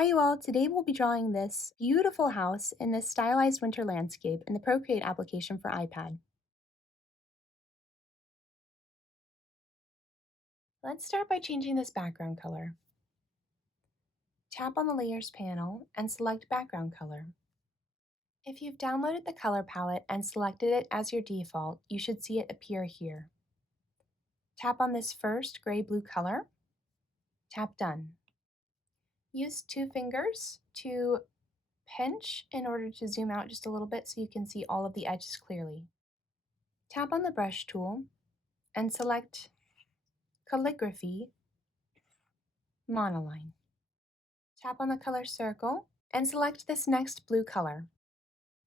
Hi you all, today we'll be drawing this beautiful house in this stylized winter landscape in the Procreate application for iPad. Let's start by changing this background color. Tap on the Layers panel and select Background Color. If you've downloaded the color palette and selected it as your default, you should see it appear here. Tap on this first gray-blue color. Tap Done. Use two fingers to pinch in order to zoom out just a little bit so you can see all of the edges clearly. Tap on the brush tool and select Calligraphy Monoline. Tap on the color circle and select this next blue color.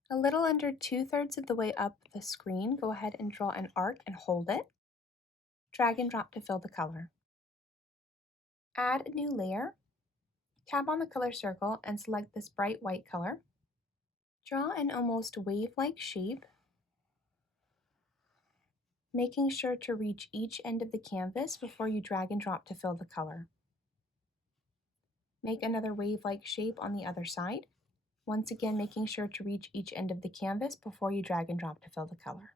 A little under 2/3 of the way up the screen, go ahead and draw an arc and hold it. Drag and drop to fill the color. Add a new layer. Tap on the color circle and select this bright white color. Draw an almost wave-like shape, making sure to reach each end of the canvas before you drag and drop to fill the color. Make another wave-like shape on the other side. Once again, making sure to reach each end of the canvas before you drag and drop to fill the color.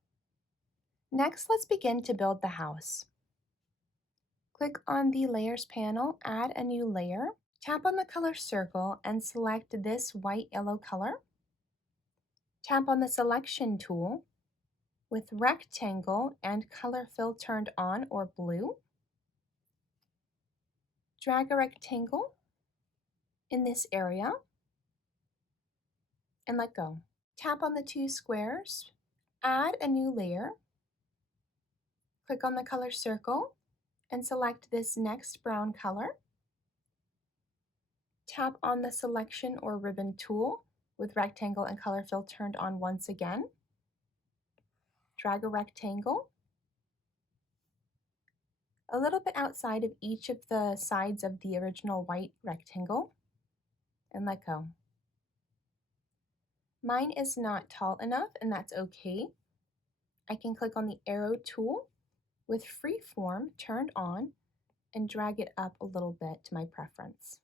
Next, let's begin to build the house. Click on the Layers panel, add a new layer, tap on the color circle and select this white-yellow color. Tap on the Selection tool with Rectangle and Color Fill turned on or blue. Drag a rectangle in this area and let go. Tap on the two squares, add a new layer, click on the color circle and select this next brown color. Tap on the Selection or Ribbon tool with Rectangle and Color Fill turned on once again. Drag a rectangle a little bit outside of each of the sides of the original white rectangle and let go. Mine is not tall enough and that's okay. I can click on the arrow tool with Freeform turned on and drag it up a little bit to my preference.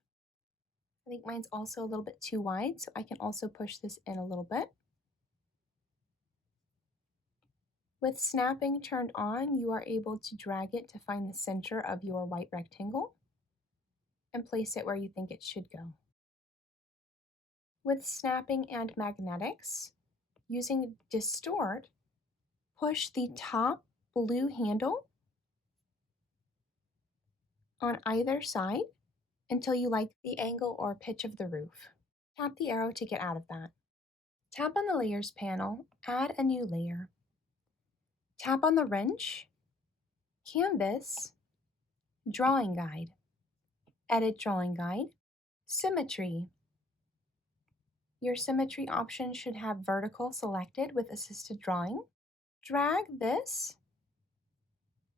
I think mine's also a little bit too wide, so I can also push this in a little bit. With snapping turned on, you are able to drag it to find the center of your white rectangle and place it where you think it should go. With snapping and magnetics, using Distort, push the top blue handle on either side until you like the angle or pitch of the roof. Tap the arrow to get out of that. Tap on the Layers panel, add a new layer. Tap on the wrench, Canvas, Drawing Guide, Edit Drawing Guide, Symmetry. Your symmetry option should have vertical selected with assisted drawing. Drag this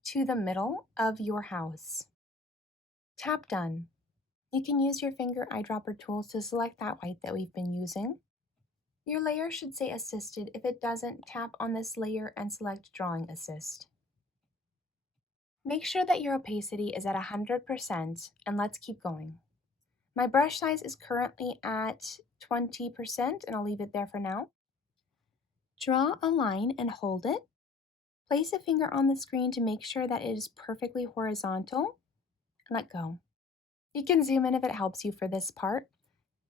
to the middle of your house. Tap Done. You can use your finger eyedropper tools to select that white that we've been using. Your layer should say Assisted. If it doesn't, tap on this layer and select Drawing Assist. Make sure that your opacity is at 100% and let's keep going. My brush size is currently at 20% and I'll leave it there for now. Draw a line and hold it. Place a finger on the screen to make sure that it is perfectly horizontal and let go. You can zoom in if it helps you for this part.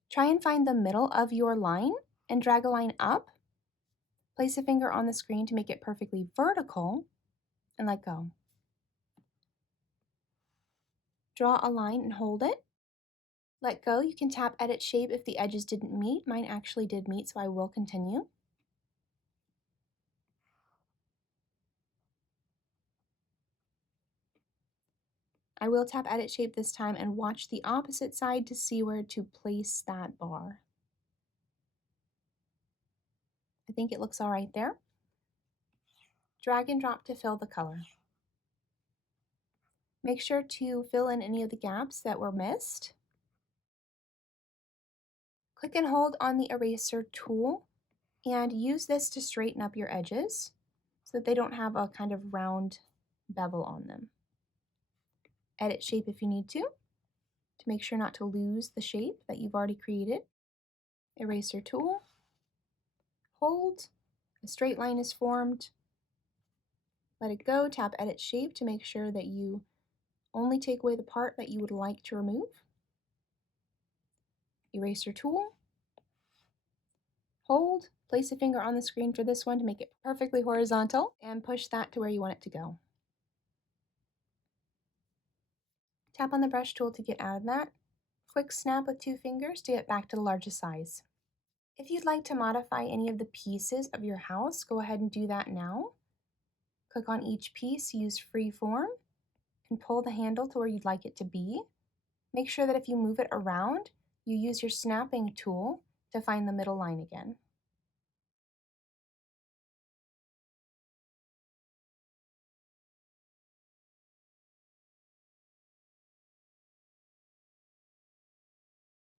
Try and find the middle of your line and drag a line up. Place a finger on the screen to make it perfectly vertical and let go. Draw a line and hold it. Let go. You can tap Edit Shape if the edges didn't meet. Mine actually did meet, so I will continue. I will tap Edit Shape this time and watch the opposite side to see where to place that bar. I think it looks all right there. Drag and drop to fill the color. Make sure to fill in any of the gaps that were missed. Click and hold on the eraser tool and use this to straighten up your edges so that they don't have a kind of round bevel on them. Edit shape if you need to to make sure not to lose the shape that you've already created. Eraser tool, hold, a straight line is formed. Let it go, tap Edit Shape to make sure that you only take away the part that you would like to remove. Eraser tool, hold, place a finger on the screen for this one to make it perfectly horizontal, and push that to where you want it to go. Tap on the brush tool to get out of that. Quick snap with 2 fingers to get back to the largest size. If you'd like to modify any of the pieces of your house, go ahead and do that now. Click on each piece, use freeform, and pull the handle to where you'd like it to be. Make sure that if you move it around, you use your snapping tool to find the middle line again.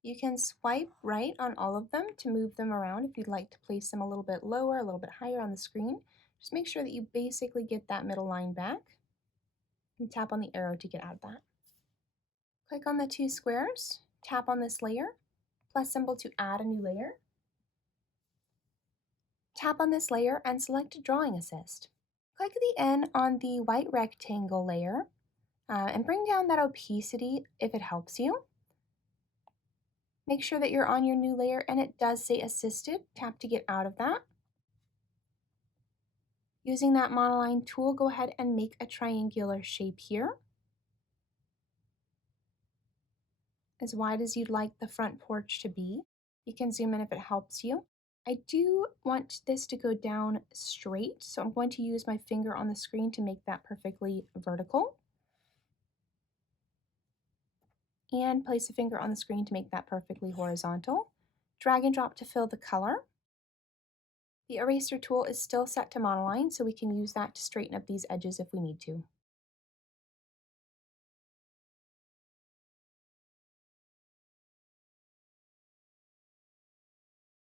You can swipe right on all of them to move them around if you'd like to place them a little bit lower, a little bit higher on the screen. Just make sure that you basically get that middle line back and tap on the arrow to get out of that. Click on the 2 squares, tap on this layer, plus symbol to add a new layer. Tap on this layer and select Drawing Assist. Click the N on the white rectangle layer and bring down that opacity if it helps you. Make sure that you're on your new layer and it does say Assisted. Tap to get out of that. Using that monoline tool, go ahead and make a triangular shape here, as wide as you'd like the front porch to be. You can zoom in if it helps you. I do want this to go down straight, so I'm going to use my finger on the screen to make that perfectly vertical. And place a finger on the screen to make that perfectly horizontal. Drag and drop to fill the color. The eraser tool is still set to monoline, so we can use that to straighten up these edges if we need to.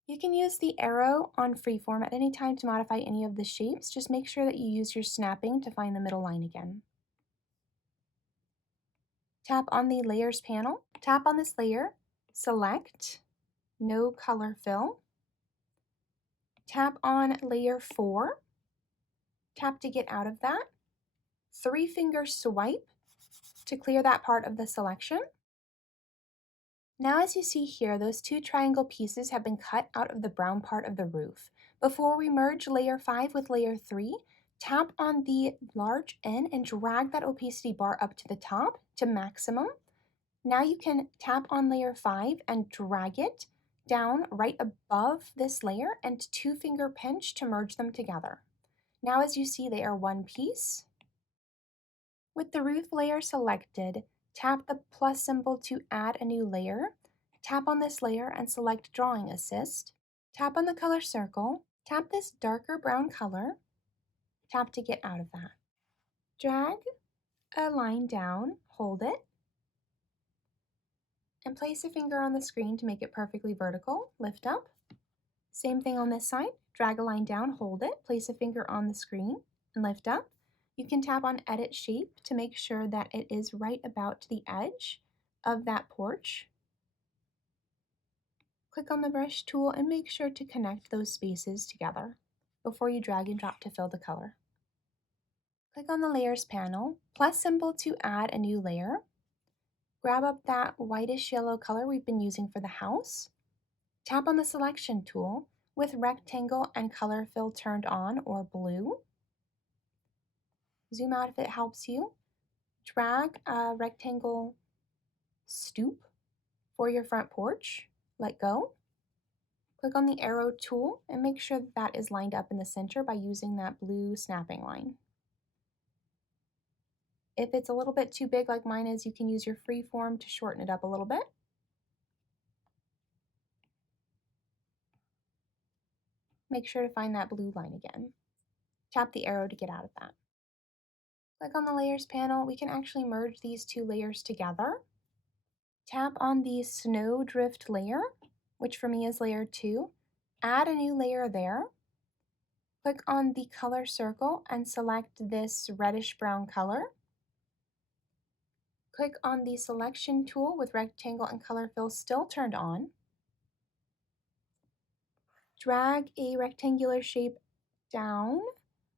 You can use the arrow on freeform at any time to modify any of the shapes. Just make sure that you use your snapping to find the middle line again. Tap on the Layers panel. Tap on this layer, select No Color Fill. Tap on Layer 4. Tap to get out of that. 3-finger swipe to clear that part of the selection. Now as you see here, those 2 triangle pieces have been cut out of the brown part of the roof. Before we merge layer 5 with layer 3, tap on the large N and drag that opacity bar up to the top to maximum. Now you can tap on layer 5 and drag it down right above this layer and 2-finger pinch to merge them together. Now as you see, they are one piece. With the roof layer selected, tap the plus symbol to add a new layer. Tap on this layer and select Drawing Assist. Tap on the color circle. Tap this darker brown color. Tap to get out of that. Drag a line down, hold it, and place a finger on the screen to make it perfectly vertical. Lift up. Same thing on this side. Drag a line down, hold it, place a finger on the screen, and lift up. You can tap on Edit Shape to make sure that it is right about to the edge of that porch. Click on the brush tool and make sure to connect those spaces together before you drag and drop to fill the color. Click on the Layers panel, plus symbol to add a new layer. Grab up that whitish yellow color we've been using for the house. Tap on the Selection tool with Rectangle and Color Fill turned on or blue. Zoom out if it helps you. Drag a rectangle stoop for your front porch. Let go. Click on the arrow tool and make sure that that is lined up in the center by using that blue snapping line. If it's a little bit too big like mine is, you can use your freeform to shorten it up a little bit. Make sure to find that blue line again. Tap the arrow to get out of that. Click on the Layers panel. We can actually merge these 2 layers together. Tap on the Snowdrift layer, which for me is layer 2. Add a new layer there. Click on the color circle and select this reddish brown color. Click on the selection tool with rectangle and color fill still turned on. Drag a rectangular shape down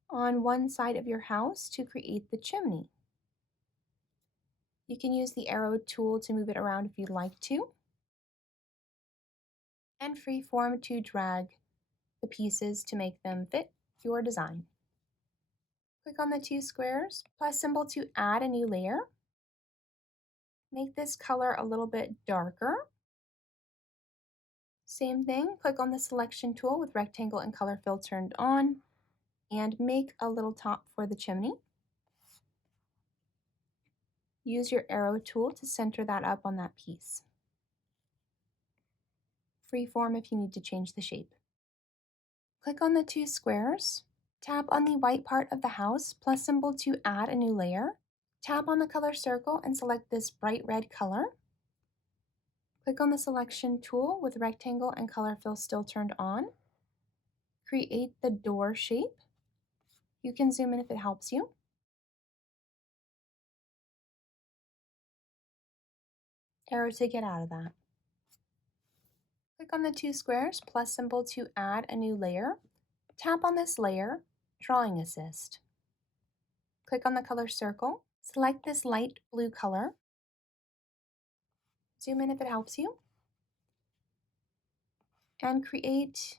on one side of your house to create the chimney. You can use the arrow tool to move it around if you'd like to, and freeform to drag the pieces to make them fit your design. Click on the two squares, plus symbol to add a new layer. Make this color a little bit darker. Same thing, click on the selection tool with rectangle and color fill turned on and make a little top for the chimney. Use your arrow tool to center that up on that piece. Freeform if you need to change the shape. Click on the two squares, tap on the white part of the house, plus symbol to add a new layer. Tap on the color circle and select this bright red color. Click on the selection tool with rectangle and color fill still turned on. Create the door shape. You can zoom in if it helps you. Arrow to get out of that. Click on the two squares, plus symbol to add a new layer. Tap on this layer, Drawing Assist. Click on the color circle. Select this light blue color. Zoom in if it helps you. And create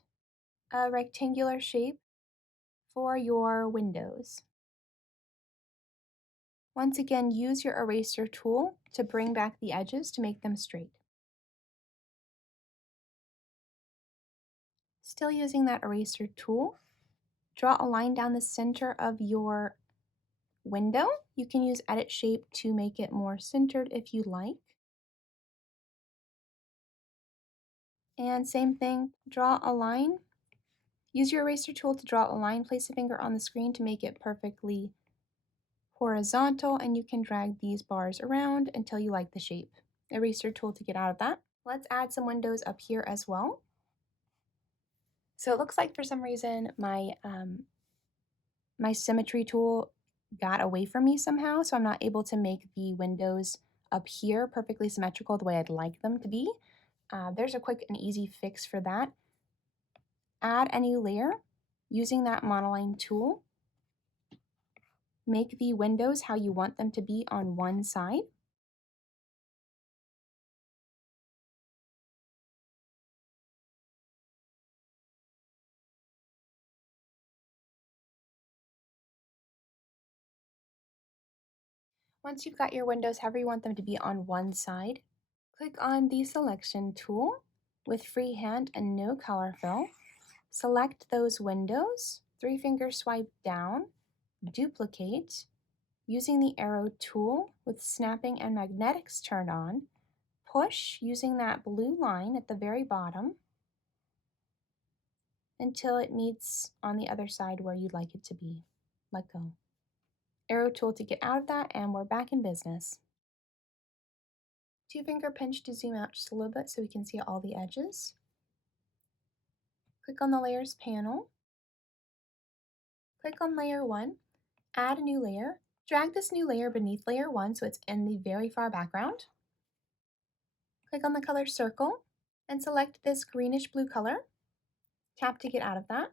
a rectangular shape for your windows. Once again, use your eraser tool to bring back the edges to make them straight. Still using that eraser tool, draw a line down the center of your window. You can use Edit Shape to make it more centered if you like. And same thing, draw a line. Use your eraser tool to draw a line. Place a finger on the screen to make it perfectly horizontal, and you can drag these bars around until you like the shape. Eraser tool to get out of that. Let's add some windows up here as well. So it looks like for some reason my symmetry tool got away from me somehow, so I'm not able to make the windows up here perfectly symmetrical the way I'd like them to be. There's a quick and easy fix for that. Add a new layer using that monoline tool. Make the windows how you want them to be on one side. Once you've got your windows however you want them to be on one side, click on the selection tool with freehand and no color fill. Select those windows, three-finger swipe down, duplicate, using the arrow tool with snapping and magnetics turned on, push using that blue line at the very bottom until it meets on the other side where you'd like it to be. Let go. Arrow tool to get out of that, and we're back in business. Two-finger pinch to zoom out just a little bit so we can see all the edges. Click on the Layers panel. Click on Layer 1, add a new layer. Drag this new layer beneath Layer 1 so it's in the very far background. Click on the color circle and select this greenish blue color. Tap to get out of that.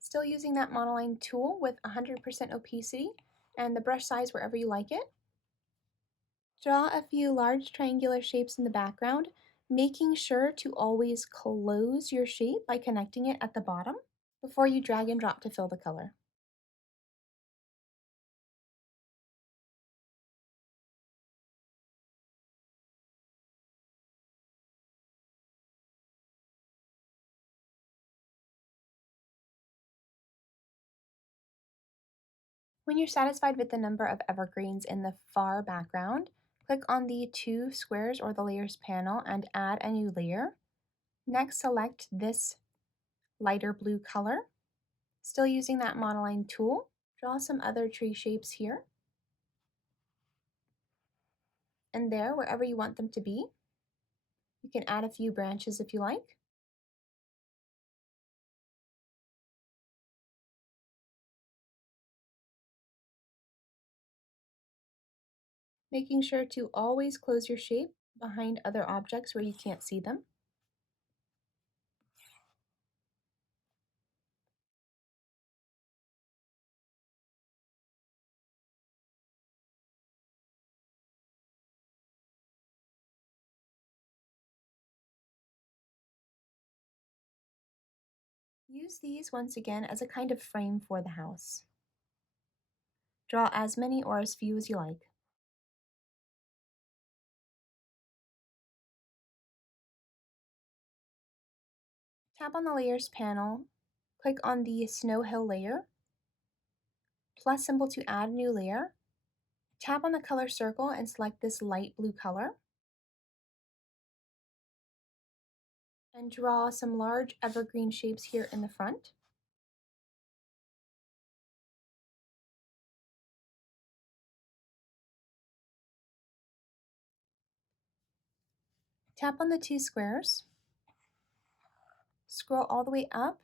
Still using that monoline tool with 100% opacity and the brush size wherever you like it. Draw a few large triangular shapes in the background, making sure to always close your shape by connecting it at the bottom before you drag and drop to fill the color. When you're satisfied with the number of evergreens in the far background, click on the two squares or the layers panel and add a new layer. Next, select this lighter blue color. Still using that monoline tool, draw some other tree shapes here and there wherever you want them to be. You can add a few branches if you like. making sure to always close your shape behind other objects where you can't see them. Use these once again as a kind of frame for the house. Draw as many or as few as you like. Tap on the Layers panel, click on the Snow Hill layer, plus symbol to add a new layer. Tap on the color circle and select this light blue color. And draw some large evergreen shapes here in the front. Tap on the two squares. Scroll all the way up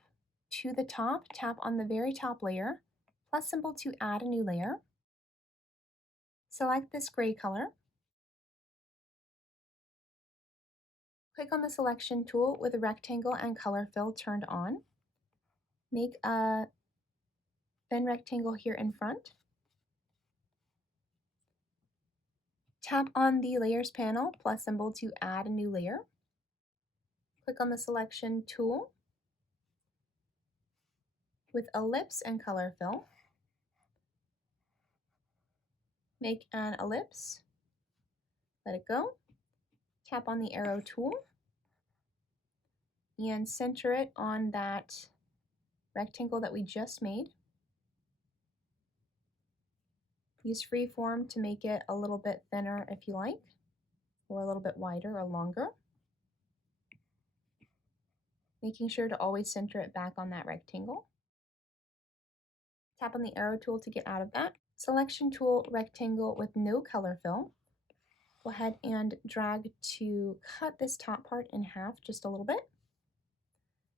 to the top, tap on the very top layer, plus symbol to add a new layer. Select this gray color. Click on the selection tool with the rectangle and color fill turned on. Make a thin rectangle here in front. Tap on the Layers panel, plus symbol to add a new layer. Click on the selection tool with ellipse and color fill. Make an ellipse. Let it go. Tap on the arrow tool and center it on that rectangle that we just made. Use freeform to make it a little bit thinner if you like, or a little bit wider or longer. Making sure to always center it back on that rectangle. Tap on the arrow tool to get out of that. Selection tool, rectangle with no color fill. Go ahead and drag to cut this top part in half just a little bit.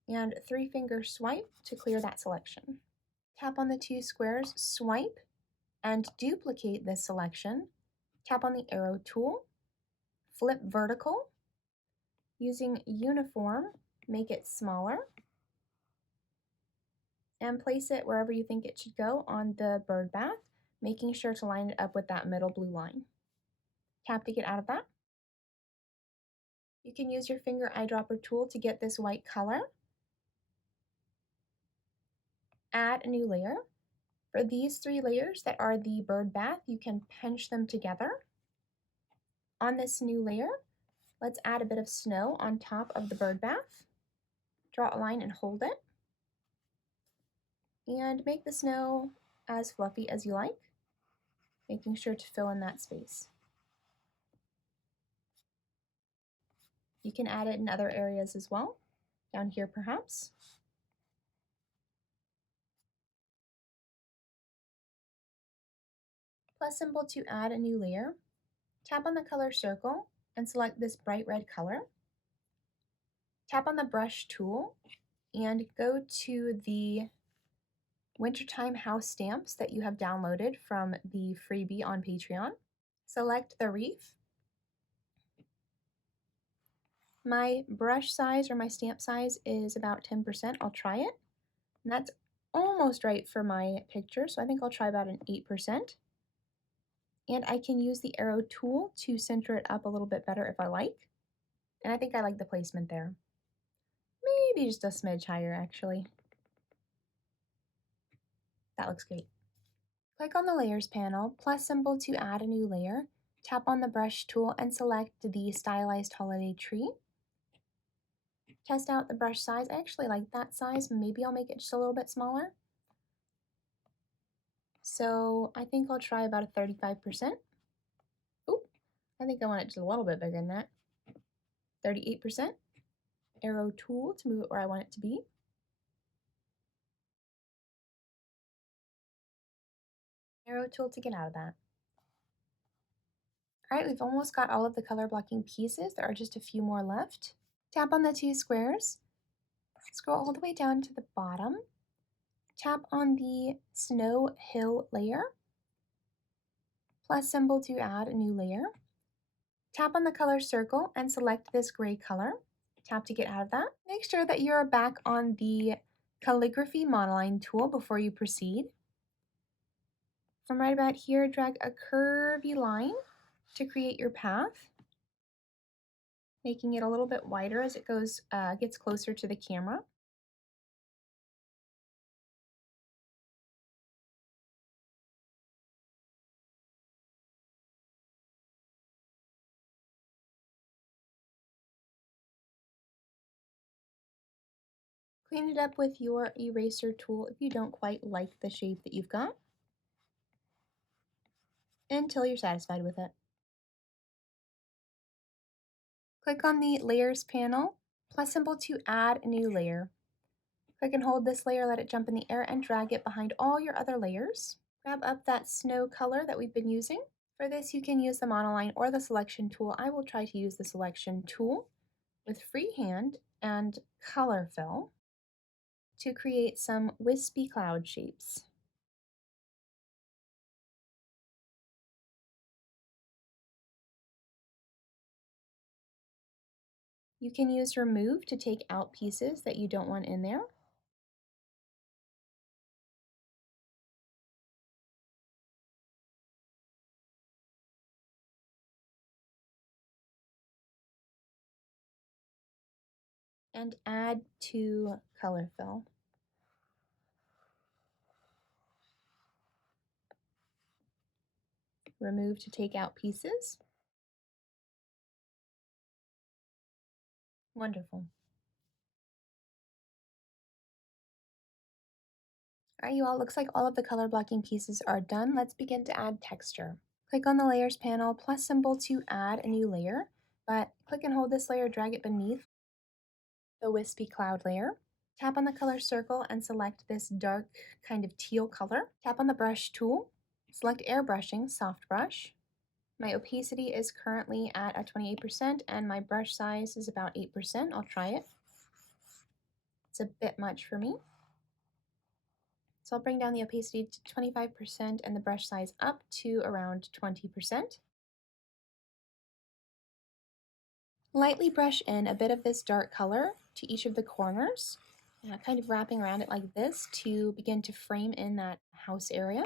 And 3-finger swipe to clear that selection. Tap on the two squares, swipe, and duplicate this selection. Tap on the arrow tool, flip vertical. Using uniform, make it smaller, and place it wherever you think it should go on the bird bath, making sure to line it up with that middle blue line. Tap to get out of that. You can use your finger eyedropper tool to get this white color. Add a new layer. For these 3 layers that are the bird bath, you can pinch them together. On this new layer, let's add a bit of snow on top of the bird bath. Draw a line and hold it. And make the snow as fluffy as you like, making sure to fill in that space. You can add it in other areas as well, down here perhaps. Plus symbol to add a new layer. Tap on the color circle and select this bright red color. Tap on the brush tool and go to the wintertime house stamps that you have downloaded from the freebie on Patreon. Select the wreath. My brush size or my stamp size is about 10%. I'll try it. And that's almost right for my picture, so I think I'll try about an 8%. And I can use the arrow tool to center it up a little bit better if I like. And I think I like the placement there. Maybe just a smidge higher, actually. That looks great. Click on the Layers panel, plus symbol to add a new layer. Tap on the brush tool and select the Stylized Holiday Tree. Test out the brush size. I actually like that size. Maybe I'll make it just a little bit smaller. So I think I'll try about a 35%. Ooh, I think I want it just a little bit bigger than that. 38%. Arrow tool to move it where I want it to be. Arrow tool to get out of that. All right, we've almost got all of the color blocking pieces. There are just a few more left. Tap on the two squares. Scroll all the way down to the bottom. Tap on the Snow Hill layer. plus symbol to add a new layer. Tap on the color circle and select this gray color. Tap to get out of that. Make sure that you're back on the calligraphy monoline tool before you proceed. From right about here, drag a curvy line to create your path, making it a little bit wider as it gets closer to the camera. Clean it up with your eraser tool if you don't quite like the shape that you've got, until you're satisfied with it. Click on the Layers panel, plus symbol to add a new layer. Click and hold this layer, let it jump in the air, and drag it behind all your other layers. Grab up that snow color that we've been using. For this, you can use the monoline or the selection tool. I will try to use the selection tool with freehand and color fill to create some wispy cloud shapes. You can use remove to take out pieces that you don't want in there. And add to color fill. Remove to take out pieces. Wonderful. All right, you all, looks like all of the color blocking pieces are done. Let's begin to add texture. Click on the layers panel, plus symbol to add a new layer, but click and hold this layer, drag it beneath the wispy cloud layer. Tap on the color circle and select this dark kind of teal color. Tap on the brush tool, select airbrushing, soft brush. My opacity is currently at a 28% and my brush size is about 8%. I'll try it. It's a bit much for me. So I'll bring down the opacity to 25% and the brush size up to around 20%. Lightly brush in a bit of this dark color to each of the corners, kind of wrapping around it like this to begin to frame in that house area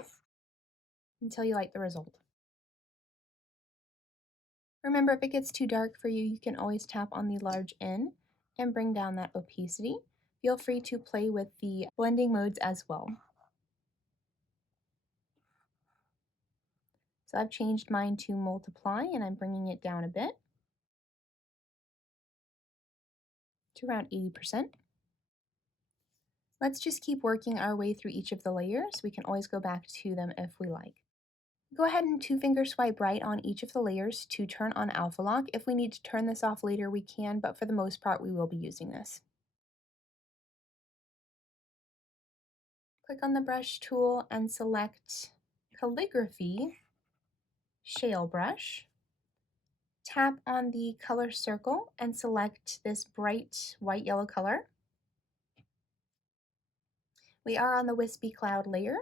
until you like the result. Remember, if it gets too dark for you, you can always tap on the large N and bring down that opacity. Feel free to play with the blending modes as well. So I've changed mine to multiply and I'm bringing it down a bit to around 80%. Let's just keep working our way through each of the layers. We can always go back to them if we like. Go ahead and two-finger swipe right on each of the layers to turn on alpha lock. If we need to turn this off later, we can, but for the most part, we will be using this. Click on the brush tool and select Calligraphy Shale Brush. Tap on the color circle and select this bright white-yellow color. We are on the wispy cloud layer.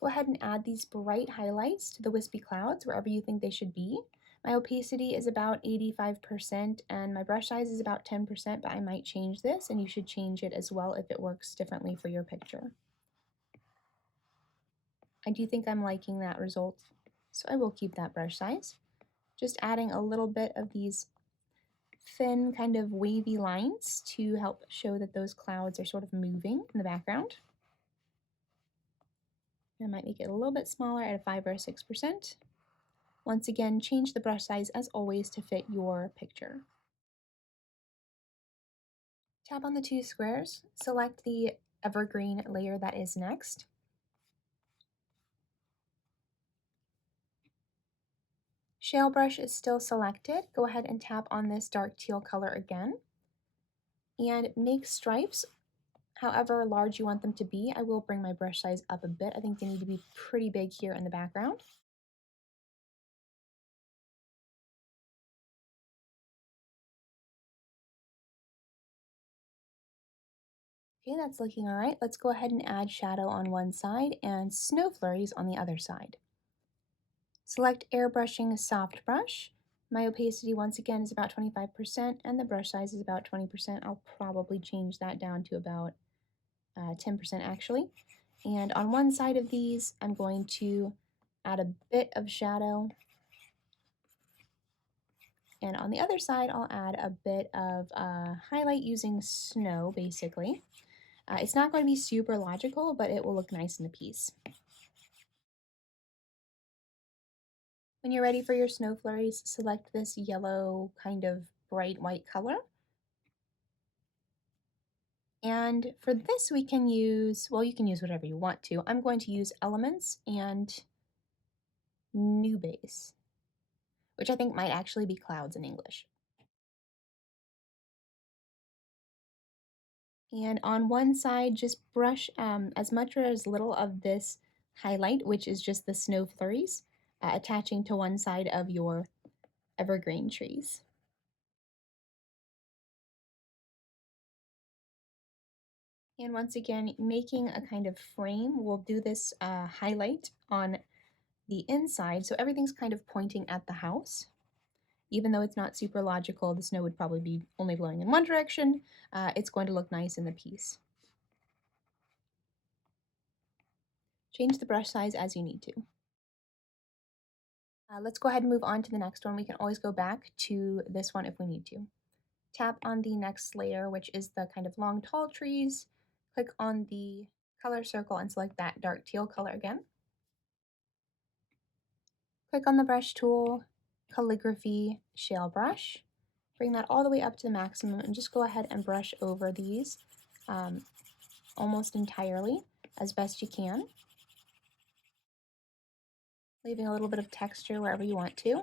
Go ahead and add these bright highlights to the wispy clouds wherever you think they should be. My opacity is about 85% and my brush size is about 10%, but I might change this and you should change it as well if it works differently for your picture. I do think I'm liking that result, so I will keep that brush size. Just adding a little bit of these thin kind of wavy lines to help show that those clouds are sort of moving in the background. I might make it a little bit smaller at a 5 or a 6%. Once again, change the brush size as always to fit your picture. Tap on the two squares, select the evergreen layer that is next. Shale brush is still selected. Go ahead and tap on this dark teal color again and make stripes however large you want them to be. I will bring my brush size up a bit. I think they need to be pretty big here in the background. Okay, that's looking all right. Let's go ahead and add shadow on one side and snow flurries on the other side. Select Airbrushing Soft Brush. My opacity once again is about 25% and the brush size is about 20%. I'll probably change that down to about 10% actually. And on one side of these, I'm going to add a bit of shadow. And on the other side, I'll add a bit of highlight using snow, basically. It's not going to be super logical, but it will look nice in the piece. When you're ready for your snow flurries, select this yellow kind of bright white color. And for this we can use, well, you can use whatever you want to. I'm going to use Elements and New Base, which I think might actually be clouds in English. And on one side, just brush as much or as little of this highlight, which is just the snow flurries, attaching to one side of your evergreen trees. And once again, making a kind of frame, we'll do this highlight on the inside, so everything's kind of pointing at the house. Even though it's not super logical, the snow would probably be only blowing in one direction, it's going to look nice in the piece. Change the brush size as you need to. Let's go ahead and move on to the next one. We can always go back to this one if we need to. Tap on the next layer, which is the kind of long, tall trees. Click on the color circle and select that dark teal color again. Click on the brush tool, calligraphy, shale brush. Bring that all the way up to the maximum and just go ahead and brush over these almost entirely as best you can, leaving a little bit of texture wherever you want to.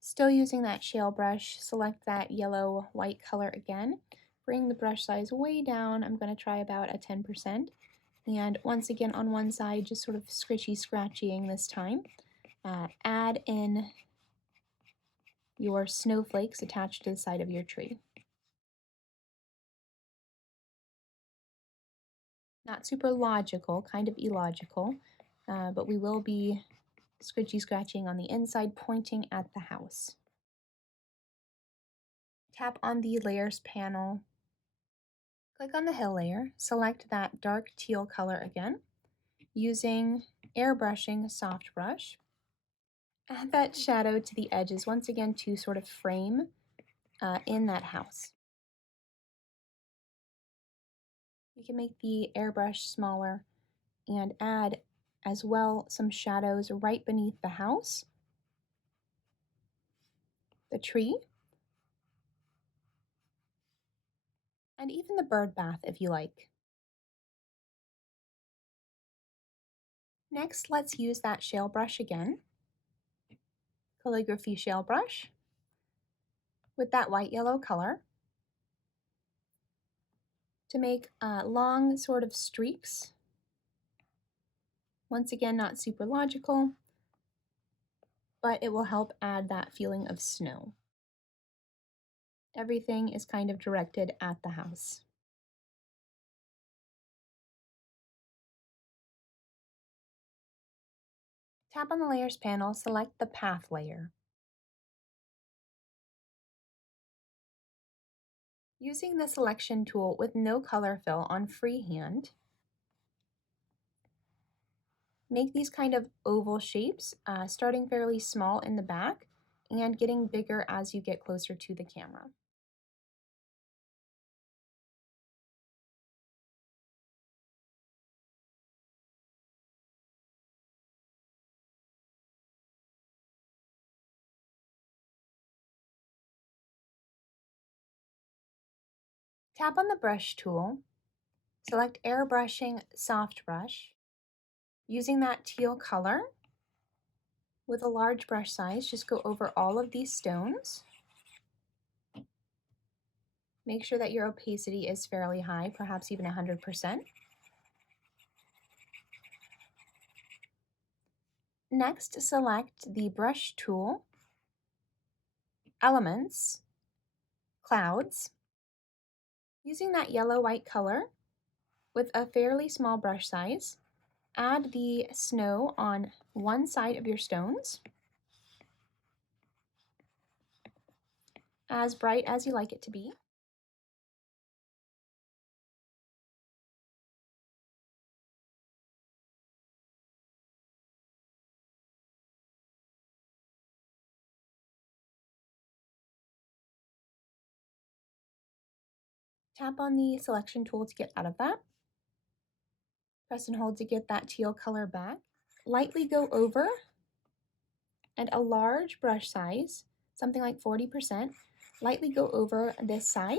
Still using that shale brush, select that yellow-white color again. Bring the brush size way down. I'm going to try about a 10%. And once again on one side, just sort of scratchying this time. Add in your snowflakes attached to the side of your tree. Not super logical, kind of illogical, but we will be scratching on the inside, pointing at the house. Tap on the Layers panel. Click on the hill layer, select that dark teal color again, using Airbrushing Soft Brush. Add that shadow to the edges once again to sort of frame in that house. You can make the airbrush smaller and add as well some shadows right beneath the house, the tree, and even the bird bath if you like. Next, let's use that shale brush again, calligraphy shale brush, with that white-yellow color to make long sort of streaks. Once again, not super logical, but it will help add that feeling of snow. Everything is kind of directed at the house. Tap on the Layers panel, select the Path layer. Using the selection tool with no color fill on freehand, make these kind of oval shapes, starting fairly small in the back and getting bigger as you get closer to the camera. Tap on the brush tool, select Airbrushing Soft Brush. Using that teal color, with a large brush size, just go over all of these stones. Make sure that your opacity is fairly high, perhaps even 100%. Next, select the brush tool, Elements, Clouds. Using that yellow-white color, With a fairly small brush size, add the snow on one side of your stones, as bright as you like it to be. Tap on the selection tool to get out of that. Press and hold to get that teal color back. Lightly go over, and a large brush size, something like 40%, lightly go over this side.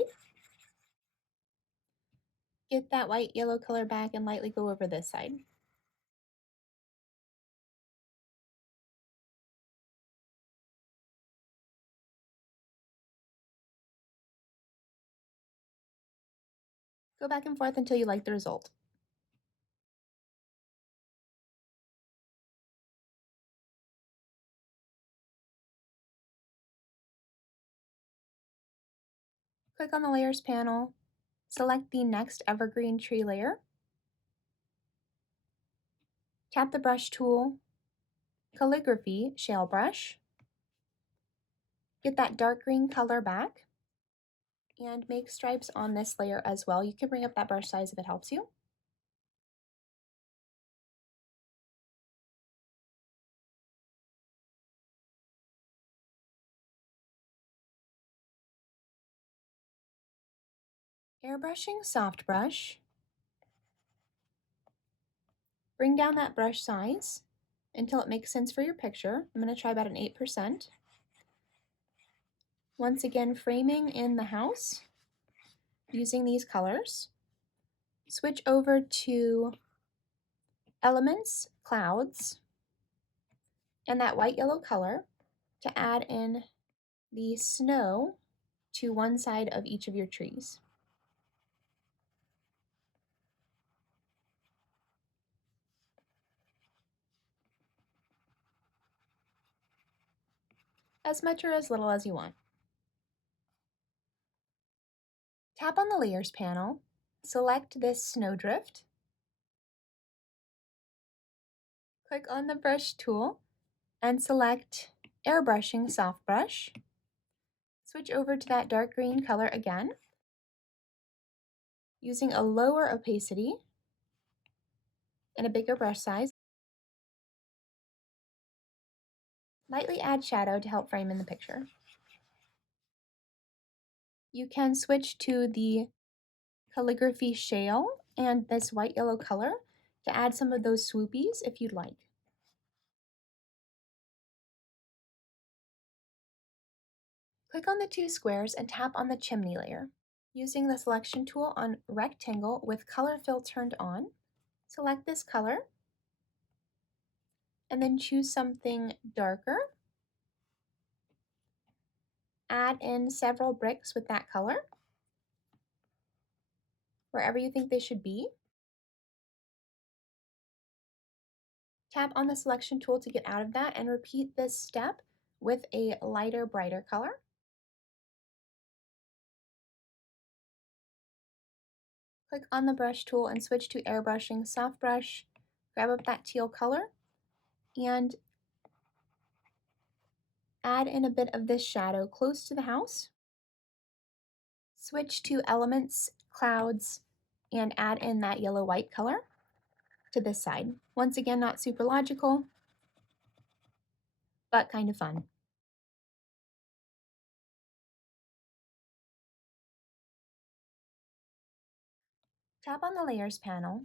Get that white yellow color back and lightly go over this side. Go back and forth until you like the result. Click on the Layers panel, select the next evergreen tree layer, tap the brush tool, calligraphy shale brush, get that dark green color back, and make stripes on this layer as well. You can bring up that brush size if it helps you. Airbrushing soft brush. Bring down that brush size until it makes sense for your picture. I'm going to try about an 8%. Once again, framing in the house using these colors. Switch over to Elements, Clouds, and that white yellow color to add in the snow to one side of each of your trees. As much or as little as you want. Tap on the Layers panel, select this snowdrift, click on the brush tool, and select Airbrushing Soft Brush. Switch over to that dark green color again, using a lower opacity and a bigger brush size. Lightly add shadow to help frame in the picture. You can switch to the calligraphy shale and this white yellow color to add some of those swoopies if you'd like. Click on the two squares and tap on the chimney layer. Using the selection tool on rectangle with color fill turned on, select this color and then choose something darker. Add in several bricks with that color, wherever you think they should be. Tap on the selection tool to get out of that and repeat this step with a lighter, brighter color. Click on the brush tool and switch to airbrushing soft brush. Grab up that teal color and add in a bit of this shadow close to the house. Switch to elements, clouds, and add in that yellow-white color to this side. Once again, not super logical, but kind of fun. Tap on the Layers panel.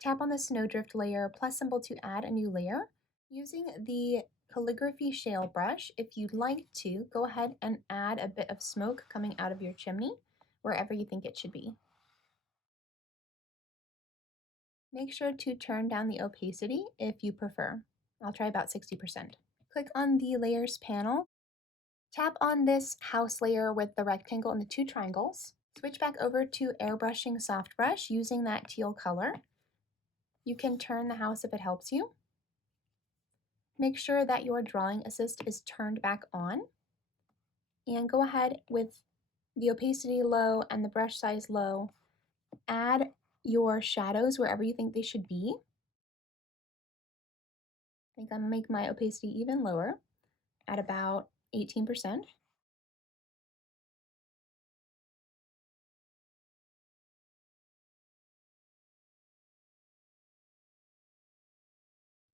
Tap on the Snowdrift layer plus symbol to add a new layer. Using the calligraphy shale brush, if you'd like to, go ahead and add a bit of smoke coming out of your chimney wherever you think it should be. Make sure to turn down the opacity if you prefer. I'll try about 60%. Click on the Layers panel. Tap on this house layer with the rectangle and the two triangles. Switch back over to airbrushing soft brush using that teal color. You can turn the house if it helps you. Make sure that your drawing assist is turned back on. And go ahead with the opacity low and the brush size low add your shadows wherever you think they should be. I think I'm gonna make my opacity even lower at about 18%.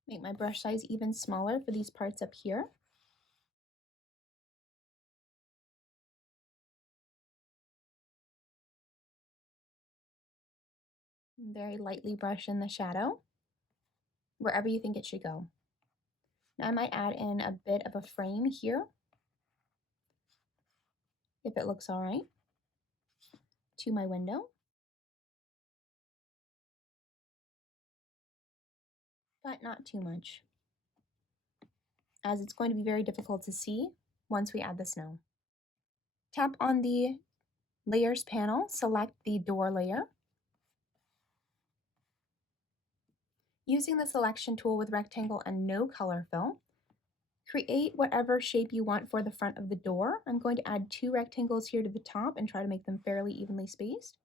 Make my brush size even smaller for these parts up here. Very lightly brush in the shadow, wherever you think it should go. Now I might add in a bit of a frame here, if it looks all right, to my window. But not too much, as it's going to be very difficult to see once we add the snow. Tap on the Layers panel, select the door layer. Using the selection tool with rectangle and no color fill, create whatever shape you want for the front of the door. I'm going to add 2 rectangles here to the top and try to make them fairly evenly spaced.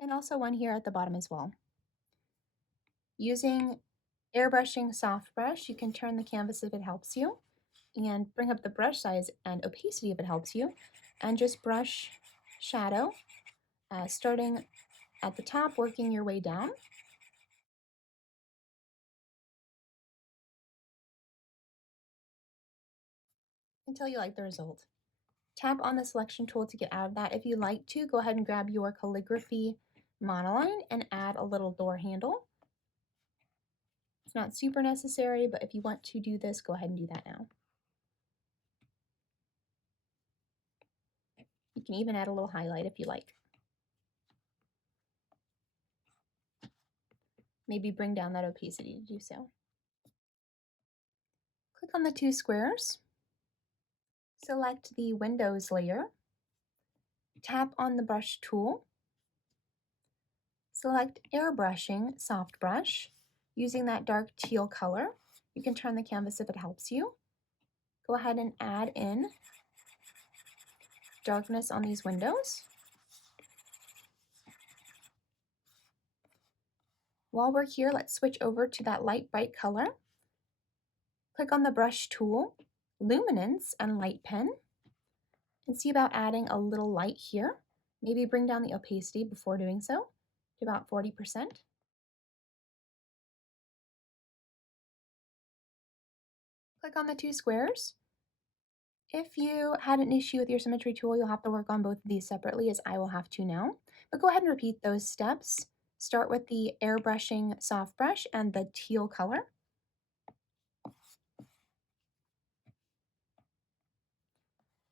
And also one here at the bottom as well. Using airbrushing soft brush, you can turn the canvas if it helps you, and bring up the brush size and opacity if it helps you, and just brush shadow, starting at the top, working your way down. Until you like the result. Tap on the selection tool to get out of that. If you like to, go ahead and grab your calligraphy monoline and add a little door handle. It's not super necessary, but if you want to do this, go ahead and do that now. You can even add a little highlight if you like. Maybe bring down that opacity to do so. Click on the 2 squares. Select the Windows layer. Tap on the brush tool. Select airbrushing soft brush. Using that dark teal color, you can turn the canvas if it helps you. Go ahead and add in darkness on these windows. While we're here, let's switch over to that light bright color. Click on the brush tool, luminance, and light pen, and see about adding a little light here. Maybe bring down the opacity before doing so to about 40%. Click on the 2 squares. If you had an issue with your symmetry tool, you'll have to work on both of these separately, as I will have to now. But go ahead and repeat those steps. Start with the airbrushing soft brush and the teal color.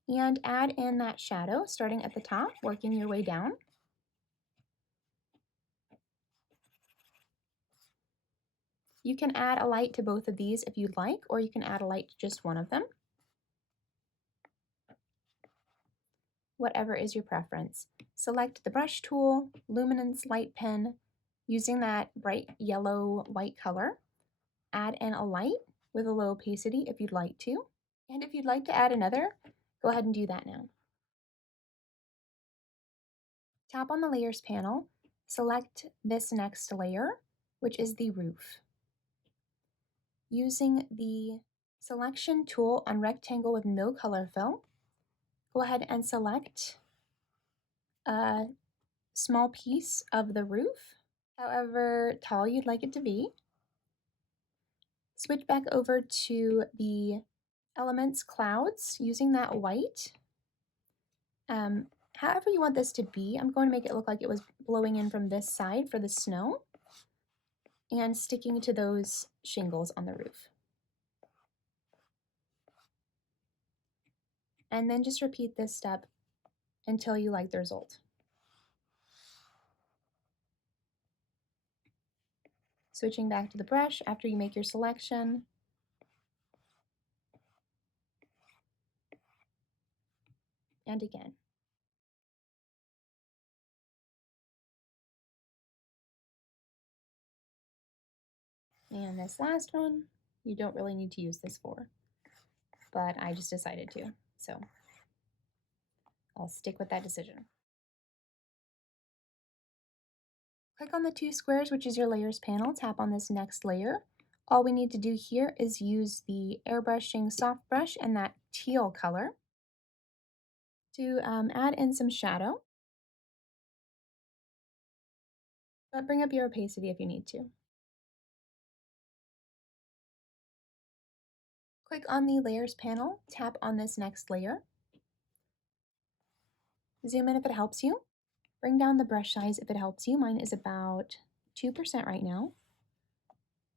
And add in that shadow, starting at the top, working your way down. You can add a light to both of these if you'd like, or you can add a light to just one of them. Whatever is your preference. Select the brush tool, luminance light pen, using that bright yellow white color. Add in a light with a low opacity if you'd like to. And if you'd like to add another, go ahead and do that now. Tap on the Layers panel, select this next layer, which is the roof. Using the selection tool on rectangle with no color fill, go ahead and select a small piece of the roof, however tall you'd like it to be. Switch back over to the elements clouds using that white. However you want this to be, I'm going to make it look like it was blowing in from this side for the snow and sticking to those shingles on the roof. And then just repeat this step until you like the result. Switching back to the brush after you make your selection. And again. And this last one, you don't really need to use this for, but I just decided to, so I'll stick with that decision. Click on the two squares, which is your layers panel, tap on this next layer. All we need to do here is use the airbrushing soft brush and that teal color to add in some shadow, but bring up your opacity if you need to. Click on the layers panel, tap on this next layer. Zoom in if it helps you. Bring down the brush size if it helps you. Mine is about 2% right now.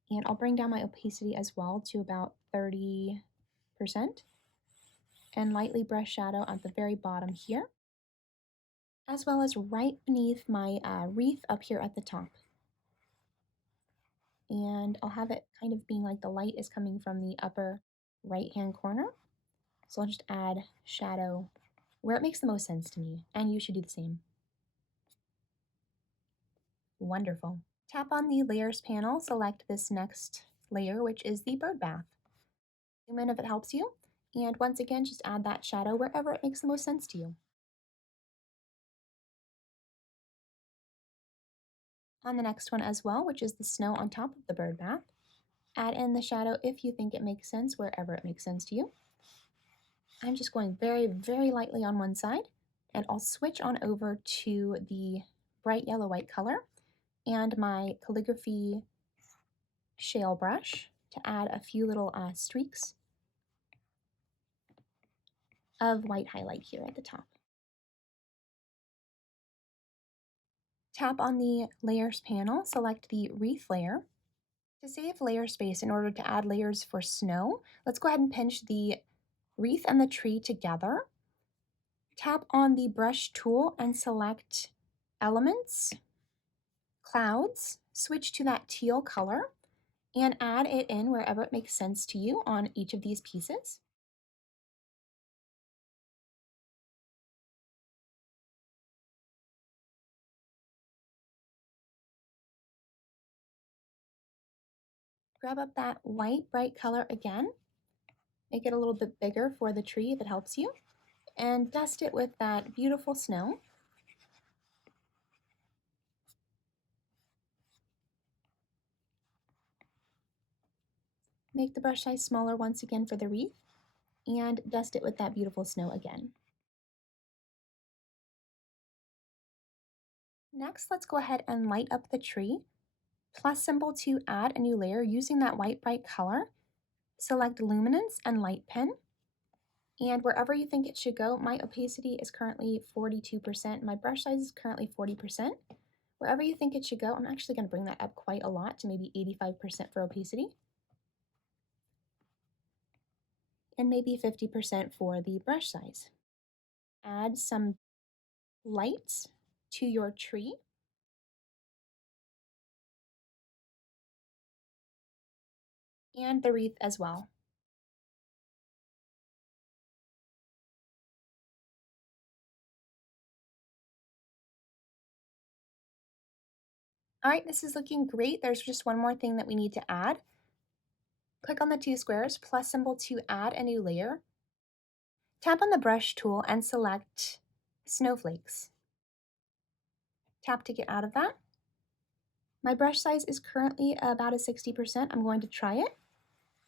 And I'll bring down my opacity as well to about 30%. And lightly brush shadow at the very bottom here, as well as right beneath my wreath up here at the top. And I'll have it kind of being like the light is coming from the upper right-hand corner. So I'll just add shadow where it makes the most sense to me, and you should do the same. Wonderful. Tap on the layers panel, select this next layer, which is the bird bath. Zoom in if it helps you, and once again, just add that shadow wherever it makes the most sense to you. On the next one as well, which is the snow on top of the bird bath, add in the shadow if you think it makes sense, wherever it makes sense to you. I'm just going very, very lightly on one side, and I'll switch on over to the bright yellow-white color and my calligraphy shale brush to add a few little streaks of white highlight here at the top. Tap on the layers panel, select the wreath layer. To save layer space in order to add layers for snow, let's go ahead and pinch the wreath and the tree together. Tap on the brush tool and select elements, clouds, switch to that teal color, and add it in wherever it makes sense to you on each of these pieces. Grab up that white bright color again, make it a little bit bigger for the tree if it helps you, and dust it with that beautiful snow. Make the brush size smaller once again for the wreath, and dust it with that beautiful snow again. Next, let's go ahead and light up the tree. Plus symbol to add a new layer using that white bright color. Select luminance and light pen. And wherever you think it should go, my opacity is currently 42%. My brush size is currently 40%. Wherever you think it should go, I'm actually going to bring that up quite a lot to maybe 85% for opacity. And maybe 50% for the brush size. Add some light to your tree. And the wreath as well. All right, this is looking great. There's just one more thing that we need to add. Click on the two squares, plus symbol to add a new layer. Tap on the brush tool and select snowflakes. Tap to get out of that. My brush size is currently about a 60%. I'm going to try it,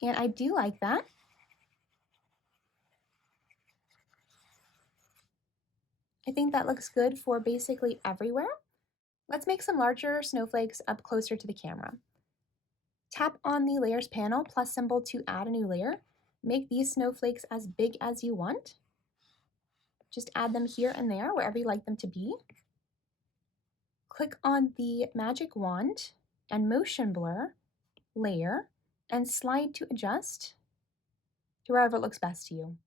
and I do like that. I think that looks good for basically everywhere. Let's make some larger snowflakes up closer to the camera. Tap on the layers panel, plus symbol to add a new layer. Make these snowflakes as big as you want. Just add them here and there, wherever you like them to be. Click on the magic wand and motion blur layer and slide to adjust to wherever it looks best to you.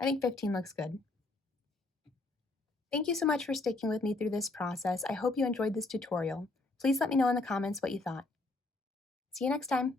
I think 15 looks good. Thank you so much for sticking with me through this process. I hope you enjoyed this tutorial. Please let me know in the comments what you thought. See you next time.